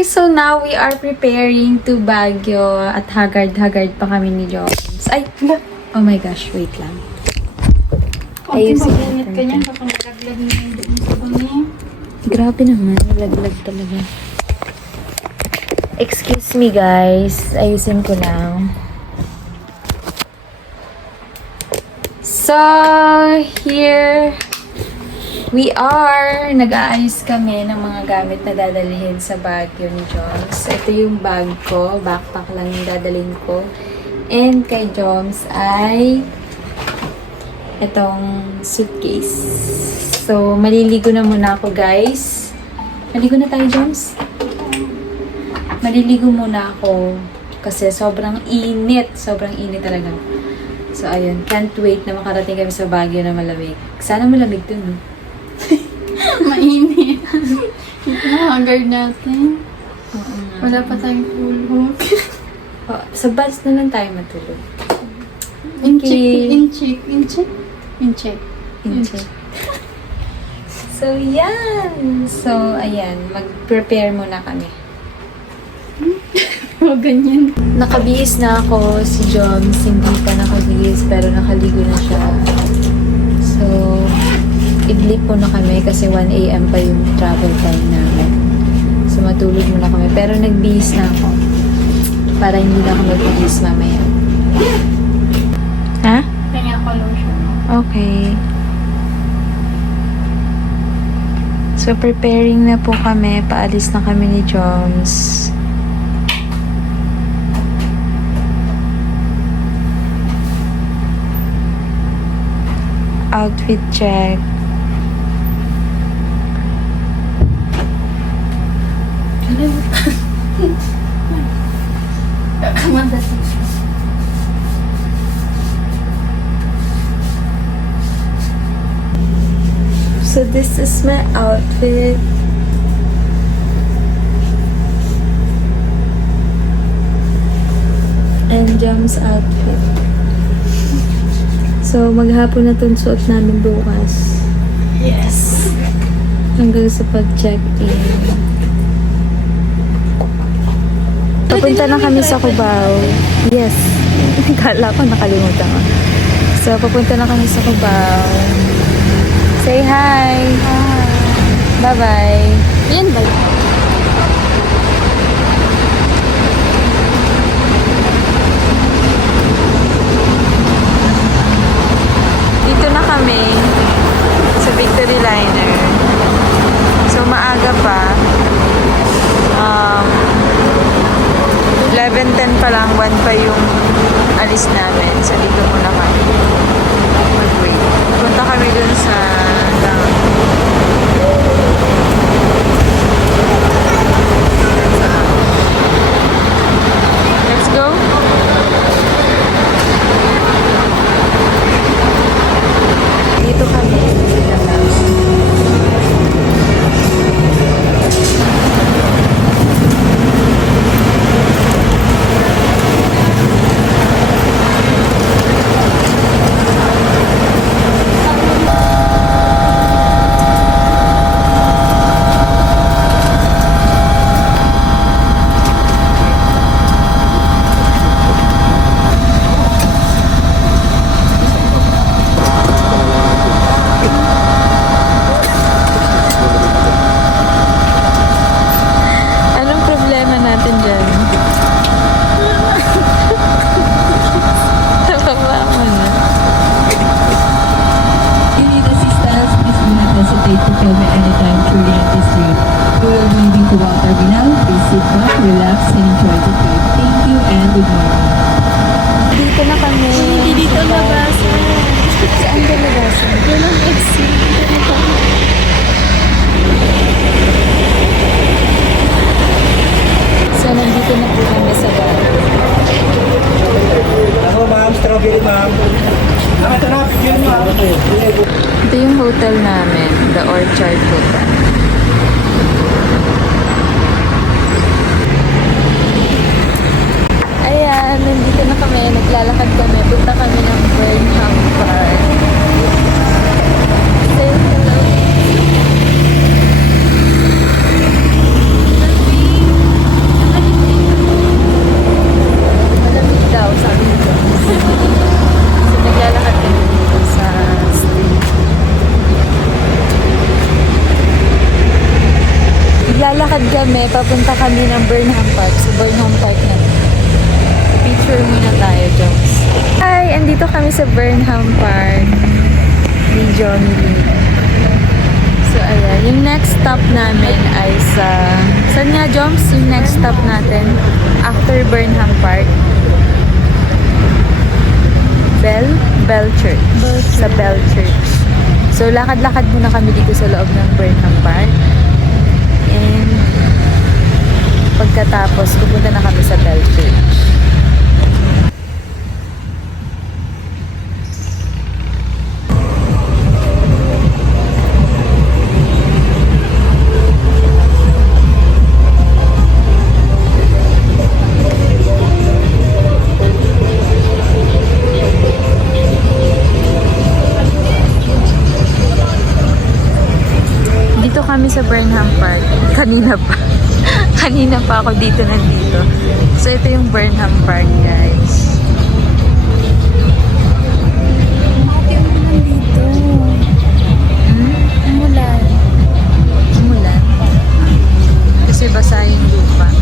guys! So now we are preparing to Baguio at haggard-haggard pa kami ni Jones. Ay! Oh my gosh, wait lang. Ayusin Pag-init ka niyan, kapag nalaglag na yung doon sa dumi. Grabe naman, nalaglag talaga. Excuse me guys, ayusin ko lang. So, here we are. Nag-aayos kami ng mga gamit na dadalhin sa Baguio ni Jones. Ito yung bag ko, backpack lang yung dadalhin ko. And kay Jones ay itong suitcase. So, maliligo na muna ako, guys. Maligo na tayo, Jones? Maliligo muna ako kasi sobrang init. Sobrang init talaga. So, ayun. Can't wait na makarating kami sa Baguio na malamig. Sana malamig dun, no? Mainit. Haggard natin. Oo nga. Wala pa tayong tulog. Oh, sa bus na lang tayo matulog. In-check. So, yan. So, ayan. Mag-prepare muna kami. O, ganyan. Nakabihis na ako. Si Joms hindi pa nakabihis pero nakaligo na siya. So, idlip po na kami kasi 1 a.m. pa yung travel time namin. So, matulog muna kami. Pero nagbihis na ako. Para hindi na ako magbihis mamaya. Ha? Kanya ko lotion. Okay. So, preparing na po kami. Paalis na kami ni Joms. Outfit check. So this is my outfit. And Jom's outfit. So maghapon na itong suot namin bukas. Yes. Hanggang sa pag-check-in. Papunta na kami sa Cubao. Yes. Kala ko nakalimutan ko. So, papunta na kami sa Cubao. Say hi! Hi. Bye-bye! Yan ba? Dito na kami sa Victory Liner. So, maaga pa. 11:10 pa lang, 1 pa yung alis namin. So, dito muna kami. Mag-wait. Punta kami dun sa Let's go. Dito kami. Anong problema natin dyan? Tawa mo na. You need assistance, please do not hesitate to call me anytime during this trip. We will be leaving to Wow Terminal. Please sit back, relax, and enjoy the trip. Thank you and good morning. Dito na kami. Hindi dito labasan. Saan ka labasan? Yan ang exit. So, nandito na po kami sa bar. Ako ma'am, strawberry ma'am. Ito na, yun ma'am. Ito yung hotel namin, the Orchard Hotel. Ayan, nandito na kami. Naglalakad kami. Punta kami ng Burnham Park. Say Lakad kami, papunta kami ng Burnham Park. So, Burnham Park na. Picture muna tayo, Jones. Hi! Andito kami sa Burnham Park ni Johnny Lee. So, ayan. Yung next stop namin ay sa... Saan nga, Joms? Yung next stop natin after Burnham Park. Bell Church. Sa Bell Church. So, lakad-lakad muna kami dito sa loob ng Burnham Park. And pagkatapos, pupunta na kami sa Bell Church. Dito kami sa Burnham Park. Kanina pa. Kanina pa ako dito nandito. So, ito yung Burnham Park, guys. Nandito. Umulan. Umulan. Kasi basa yung lupa.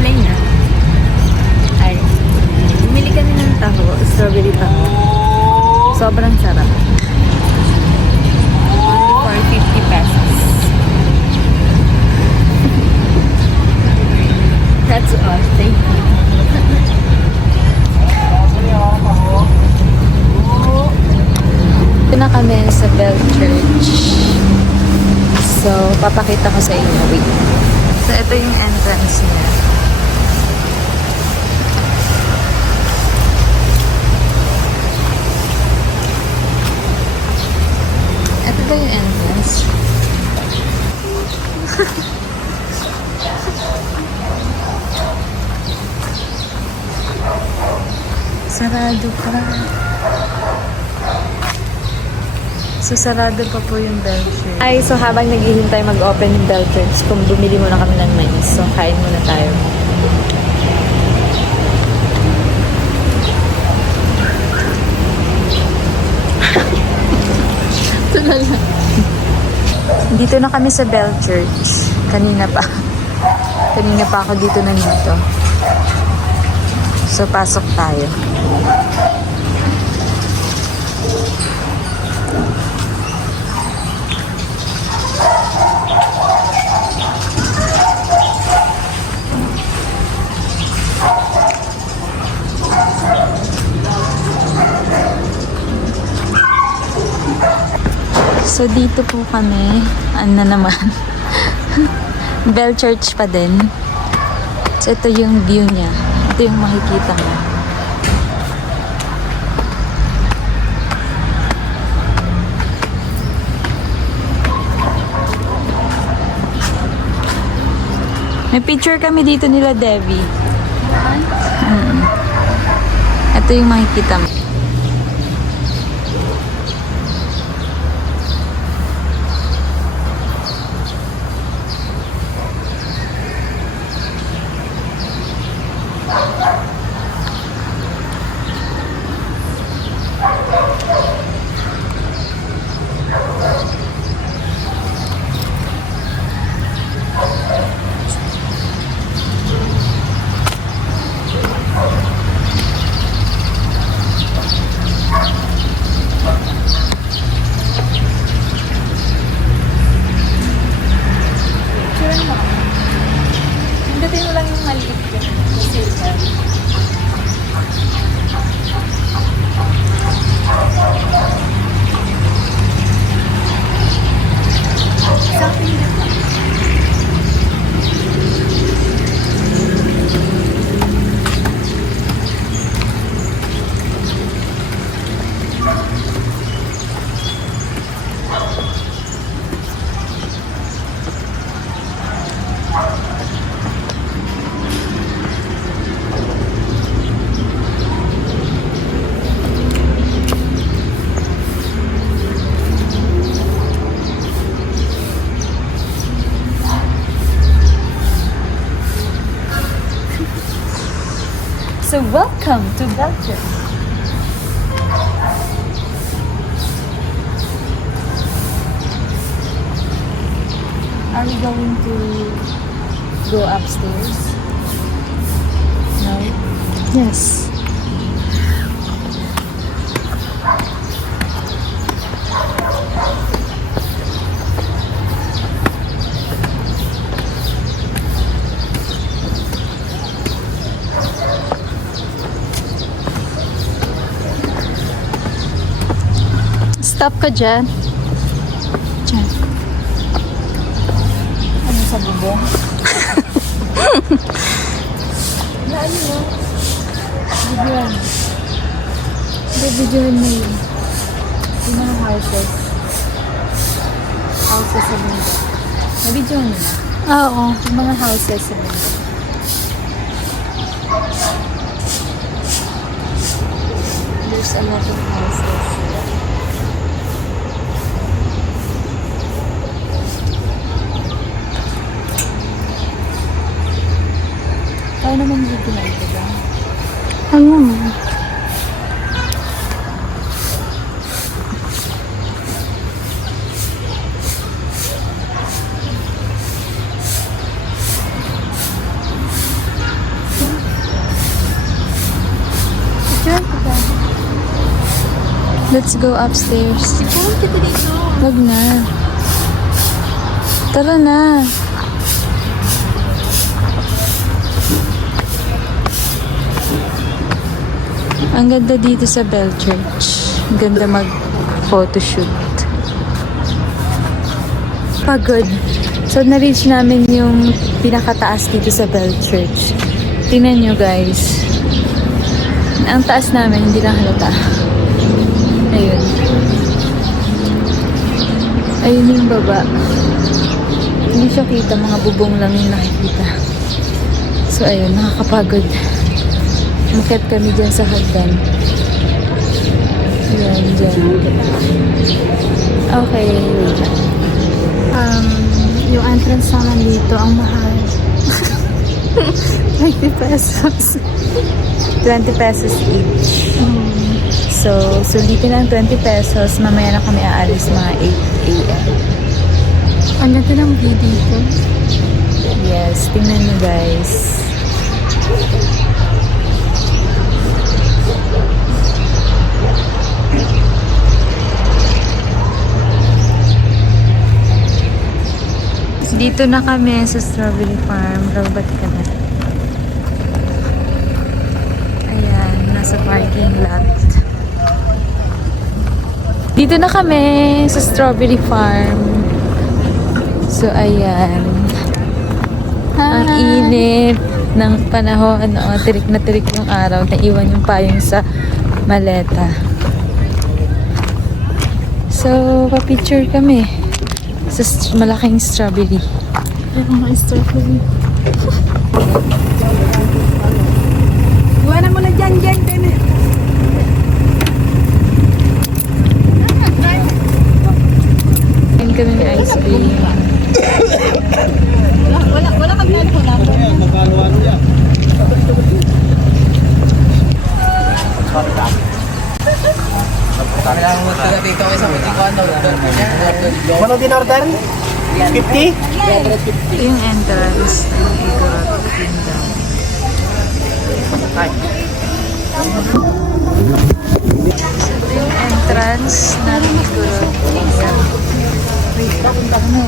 Play na. Ay. Bumili kami ng taho. Strawberry taho. Sobrang sarap. For 50 pesos. That's all. Thank you. Ito na kami sa Bell Church. So, papakita ko sa inyo. Wait. So, ito yung entrance niya. Ito ba yung entrance? Sarado pa. So, sarado pa po yung Bell Church. Ay, so habang naghihintay mag-open yung Bell Church, kung bumili muna kami ng mais, so kain muna tayo. Ito na lang. Dito na kami sa Bell Church. Kanina pa. Kanina pa ako dito nandito. So, pasok tayo. So, dito po kami. Ano naman? Bell Church pa din. So, ito yung view niya. Ito yung makikita mo. May picture kami dito nila, Debbie. Ito yung makikita mo. So welcome to Belgium. Are we going to go upstairs? No? Yes. Stop ka dyan. Dyan. Ano sa bubong? Na ano mo? Videoan. Hindi, videoan mo yun. Yung mga houses. Houses sa bundok. Na-videoan mo na? Oo. Yung mga houses sa bundok. There's a lot of houses. Kaya naman dito na ito ba? Ayun. Let's go upstairs. Wag na. Tara na. Ang ganda dito sa Bell Church. Ang ganda mag-photoshoot. Pagod. So, na-reach namin yung pinakataas dito sa Bell Church. Tingnan nyo, guys. Ang taas namin, hindi na halata. Ayun. Ayun yung baba. Hindi siya kita, mga bubong lang yung nakikita. So, ayun, nakakapagod. Umakyat kami dyan sa hagdan. Yan, dyan. Okay, wait lang. Yung entrance naman dito, ang mahal. 20 pesos. 20 pesos each. So, sulitin ng 20 pesos. Mamaya na kami aalis mga 8 a.m. Ang ganda ng view dito. Yes, tingnan nyo guys. Dito na kami sa Strawberry Farm. Robot ka na. Ayan, nasa parking lot. Dito na kami sa Strawberry Farm. So, ayan. Ang init ng panahon. Tirik na tirik yung araw. Naiwan yung payong sa maleta. So, pa-picture kami sa malaking strawberry. Ayun, mga strawberry. Iwanan mo na dyan, Tene. Kain kami ng ice cream. Wala kang nalito na. Ano din order? 50? Yung entrance ng Igorot Kingdom. Yung entrance ng Igorot Kingdom. Wait, ano?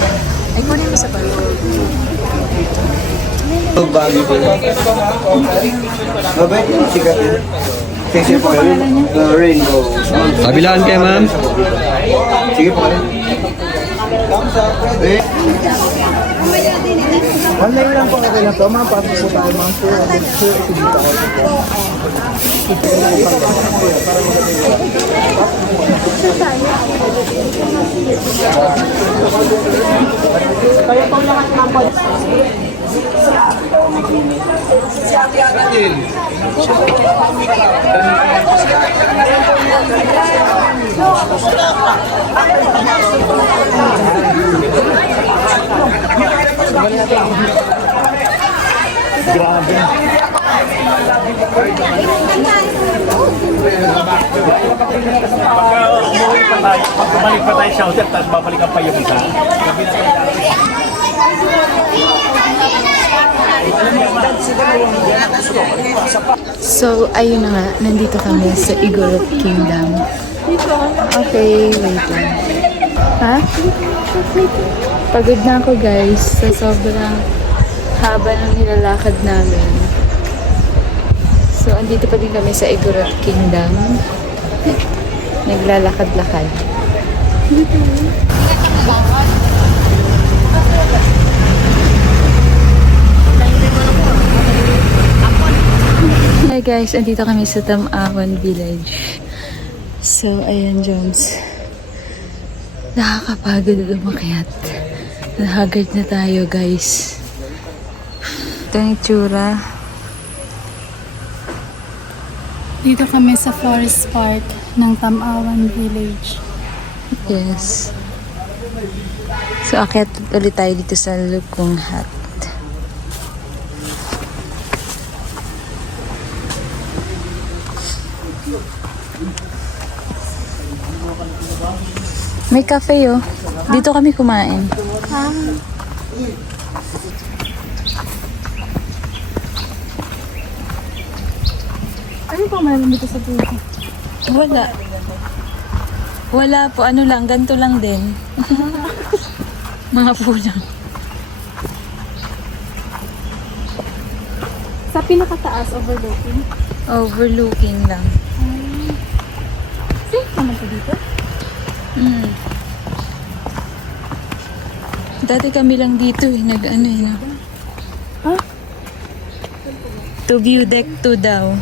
Ay, kunin mo sa balon. Bago po lang. Mabait yung sikat yun. Kasi po yun, rainbow. Kabilaan kayo, ma'am. Sige po. Online lang po okay lang to. Mga pasok po tayo mga sure. Dito ako po. Kaya po lahat ng Grabe. Pag bumalik pa tayo sa hotel, tapos babalikan pa yung isa. Gabi na tayo. So, ayun na nga. Nandito kami sa Igorot Kingdom. Okay, wait lang. Ha? Pagod na ako guys sa sobrang haba ng nilalakad namin. So, andito pa din kami sa Igorot Kingdom. Naglalakad-lakad. Hi guys, andito kami sa Tamawan Village. So, ayan Jones. Nakakapagod umakyat. Nahagard na tayo guys. Ito yung itsura. Dito kami sa Forest Park ng Tamawan Village. Yes. So, akyat ulit tayo dito sa Lukong Hut. May cafe oh. Dito kami kumain. Ano po meron dito sa dito? Wala. Wala po. Ano lang, ganito lang din. Mga pulang. Sa pinakataas, overlooking. Overlooking lang. Safe naman po dito? Mm. Dati kami lang dito eh. Nag-ano eh. No? Huh? To view deck 2 daw.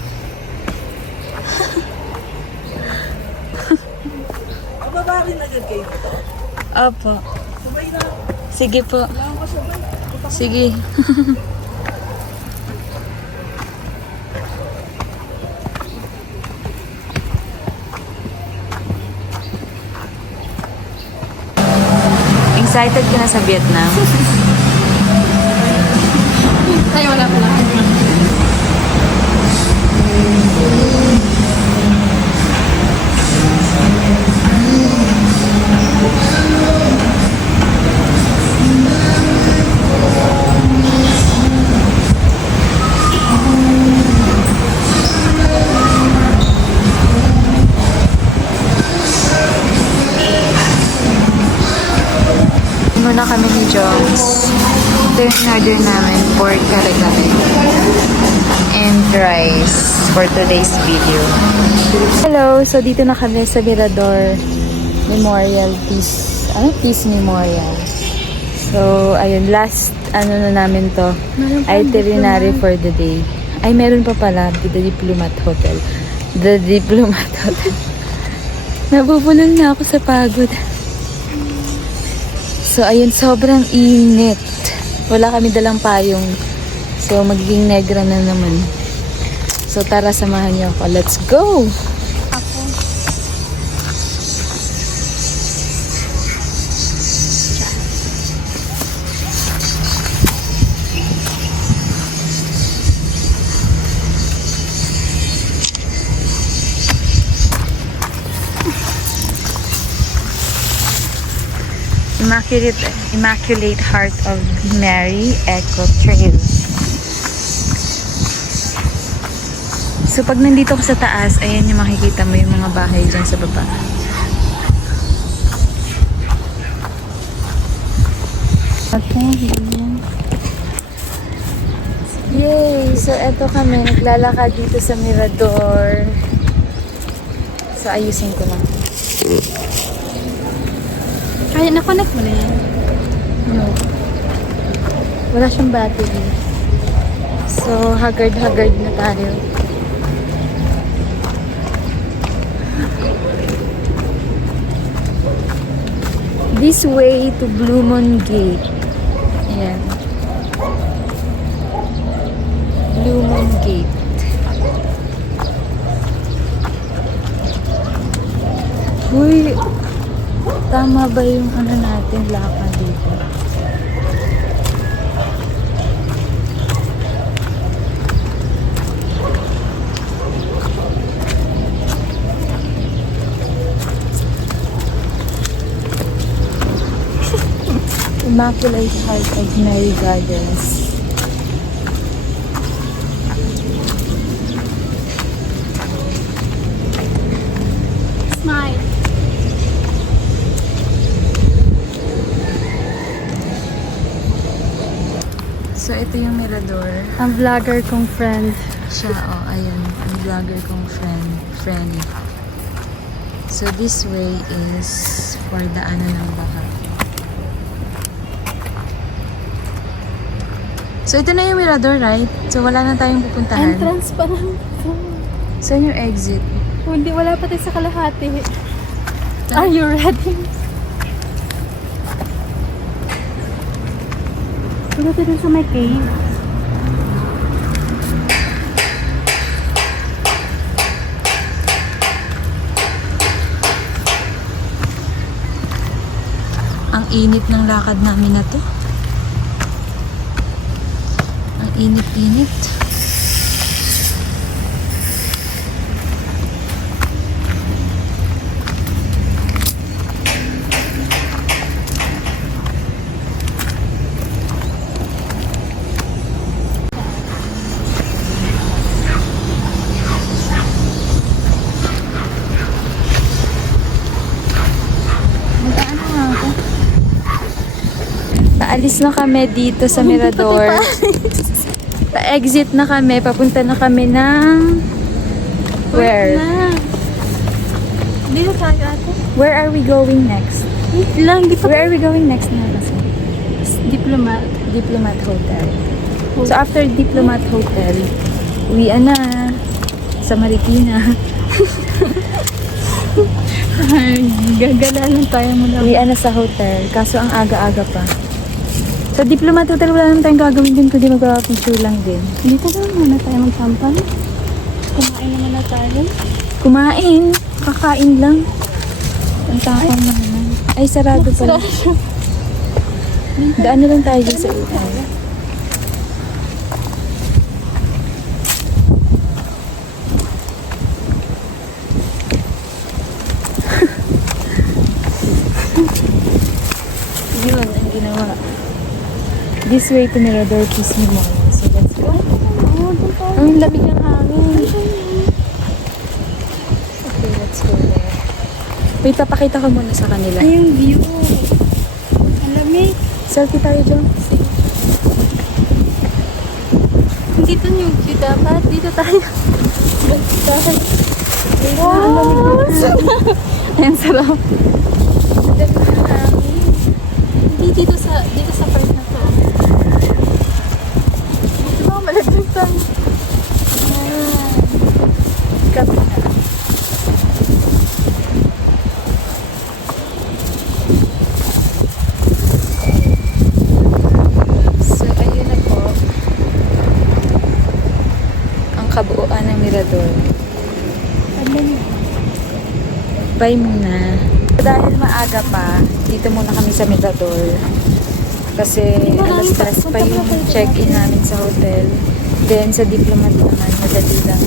Opo. Sige po. Sige. Excited ka na sa Vietnam? Ay, wala pala. Muna kami ni Jones. Ito yung order namin, pork karagami and rice for today's video. Hello! So dito na kami sa Mirador Memorial Peace. Ano? Peace Memorial. So, ayun, last ano na namin to, itinerary for the day. Ay, meron pa pala, the Diplomat Hotel. The Diplomat Hotel. Nabubulol na ako sa pagod. So, ayun, sobrang init. Wala kami dalang payong. So, magiging negra na naman. So, tara, samahan niyo ako. Let's go! Immaculate Heart of Mary Eco Trail. So pag nandito ko sa taas, ayan yung makikita mo yung mga bahay dyan sa baba. Yay! So eto kami, naglalakad dito sa Mirador. So ayusin ko lang. Ay, na-connect mo na yan. No. Wala siyang battery. So, haggard na tayo. This way to Blue Moon Gate. Ayan. Blue Moon Gate. Uy! Tama ba yung ano natin, lakad dito? Immaculate Heart of Mary Gardens. Smile. So, ito yung mirador. Ang vlogger kong friend. Siya, ayun. Ang vlogger kong friend. So, this way is for daanan ng baha. So, ito na yung mirador, right? So, wala na tayong pupuntahan. Entrance pa lang. Saan yung exit? Oh, hindi, wala pa tayo sa kalahati. Are you ready? Wala tayo sa may cave. Ang init ng lakad namin na to. Ang init-init. Paalis na kami dito sa Mirador. Pa-exit na kami. Papunta na kami ng... Where? Dito tayo ate. Where are we going next? Wait lang, di pa Where are we going next na? Diplomat. Diplomat Hotel. So after Diplomat Hotel, uwian na sa Marikina. Ay, gagala lang tayo muna. Uwian na sa hotel. Kaso ang aga-aga pa. Sa Diplomat Hotel, wala naman tayong gagawin din kundi magpapapicture lang din. Dito lang muna tayo magsampan. Kumain naman na tayo. Kumain. Kakain lang. Ang tapang naman. Ay, sarado pala. Daan na lang tayo sa hotel. Yun ang ginawa. This way to Mirador Disney Mall. So let's go. Ang lamig ng hangin. Okay, let's go there. Wait, papakita ko muna sa kanila. Ay, yung view. Ang lamig. Selfie tayo dyan. Dito yung view dapat. Dito tayo. Wow! Ayan, sarap. Hindi dito sa part na to. Dito ako malaglag tayo. Kapi na. So, ayun na po. Ang kabuuan ng Mirador. Bye muna. Dahil maaga pa, dito muna kami sa Mirador. Kasi alas 3 pa yung check-in namin sa hotel. Then sa Diplomat naman, madali lang.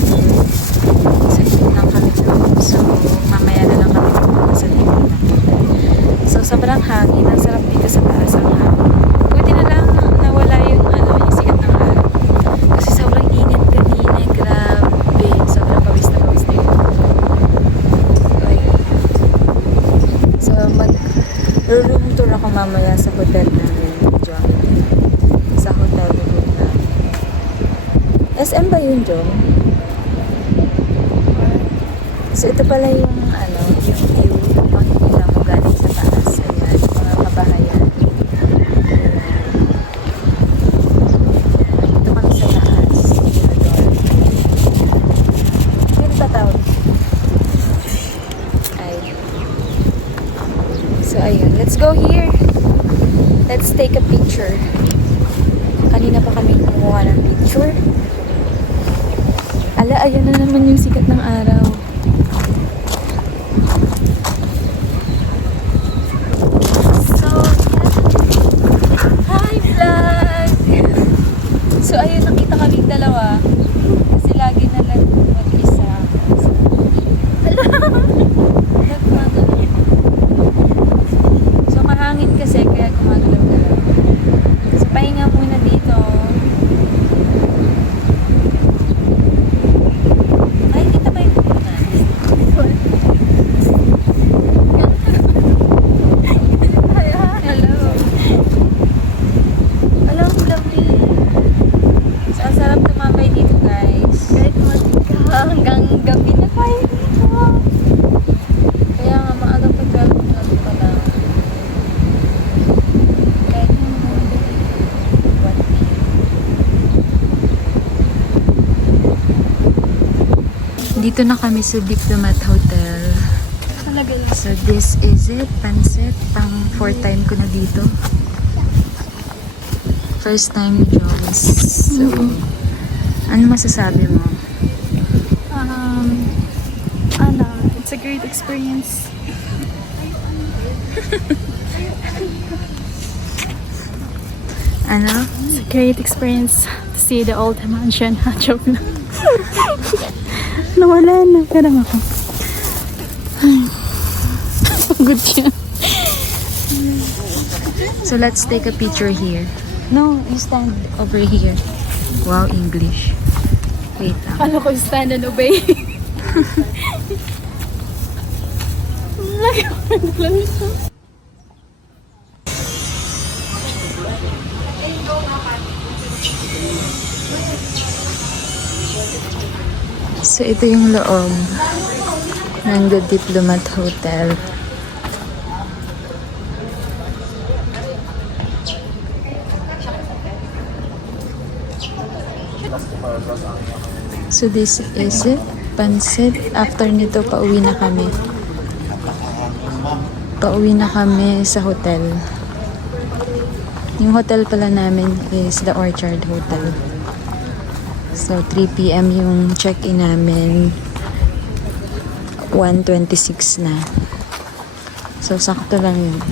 Saglit lang kami doon. So, mamaya na lang kami pumunta sa Diplomat. So, sobrang hangin. Ang sarap dito sa taas ang hangin. Buti na lang nawala yung sikat ng araw. Kasi sobrang init kanina. Grabe. Sobrang pawis na pawis na yun. So, mag-room tour ako mamaya sa hotel namin. John. Sa hotel room namin. SM ba yun, John? So, ito pala yung yung view. Makikita mo galing sa taas. Ayan, mga kabahayan. Ito kami sa taas. Dito tatawag. Ay. So, ayun. Let's go here. Let's take a picture. Kanina pa kami kumuha ng picture. Ala, ayun na naman yung sikat ng araw. So, hi vlog! So, ayun, nakita kaming dalawa. Kasi lagi na lang mag-isa. So, mahangin kasi kaya gumagalaw-galaw. Nandito na kami sa Diplomat Hotel. Talaga lang. So this is it, Pansit. Pang 4th time ko na dito. First time ni Jones. So, ano masasabi mo? It's a great experience. Ano? It's a great experience to see the old mansion. Joke lang. Nawala na. Karang ako. Good siya. So let's take a picture here. No, you stand over here. Wow, English. Wait lang. Kala ko stand and obey. So ito yung loob ng The Diplomat Hotel. So this is it. Pansit. After nito, pauwi na kami. Pauwi na kami sa hotel. Yung hotel pala namin is the Orchard Hotel. So 3 p.m. yung check-in namin. 1:26 na. So sakto lang yun.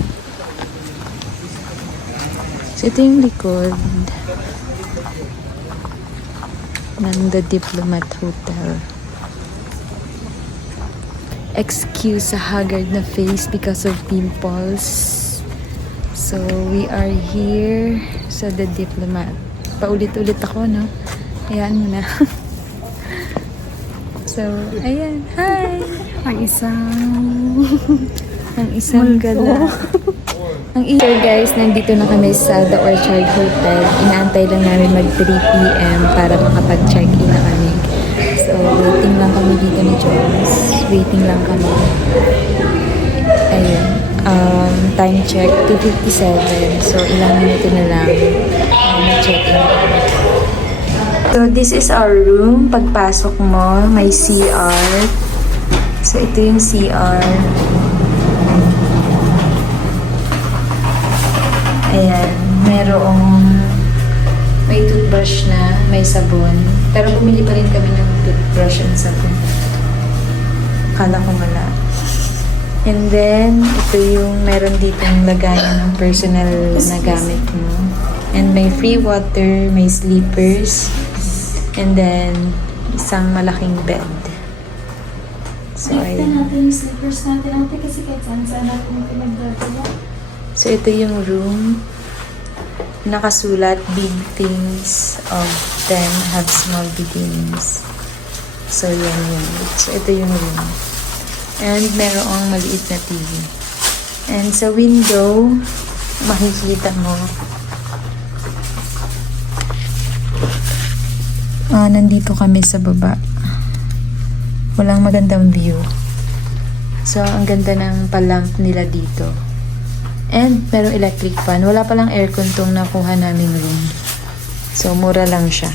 So ito yung likod ng The Diplomat Hotel. Excuse sa haggard na face because of pimples. So, we are here sa The Diplomat. Paulit-ulit ako, no? Ayan mo na. So, ayan. Hi! Ang isang... Ang isang gala. So guys, nandito na kami sa The Orchard Hotel. Inaantay lang namin mag 3 p.m. para makapag-check-in na kami. So, waiting lang kami dito ni Jones. Waiting lang kami. Ayun. Time check, 2:57. So, ilang minuto na lang mag-check-in. So, this is our room. Pagpasok mo, may CR. So, ito yung CR. Ayan, may toothbrush na, may sabon. Pero bumili pa rin kami ng toothbrush and sabon. Akala ko wala. And then, ito yung meron ditong lagayan ng personal na gamit mo. And may free water, may sleepers, and then isang malaking bed. So, ayan. natin yung slippers natin. Ate kasi kahit saan natin yung pinagdadala. So, ito yung room. Nakasulat, big things of them have small beginnings. So, yan yun. So, ito yung room. And merong maliit na TV. And sa window, makikita mo, nandito kami sa baba. Walang magandang view. So, ang ganda ng palamp nila dito. And merong electric fan. Wala palang aircon tong nakuha namin room. So, mura lang siya.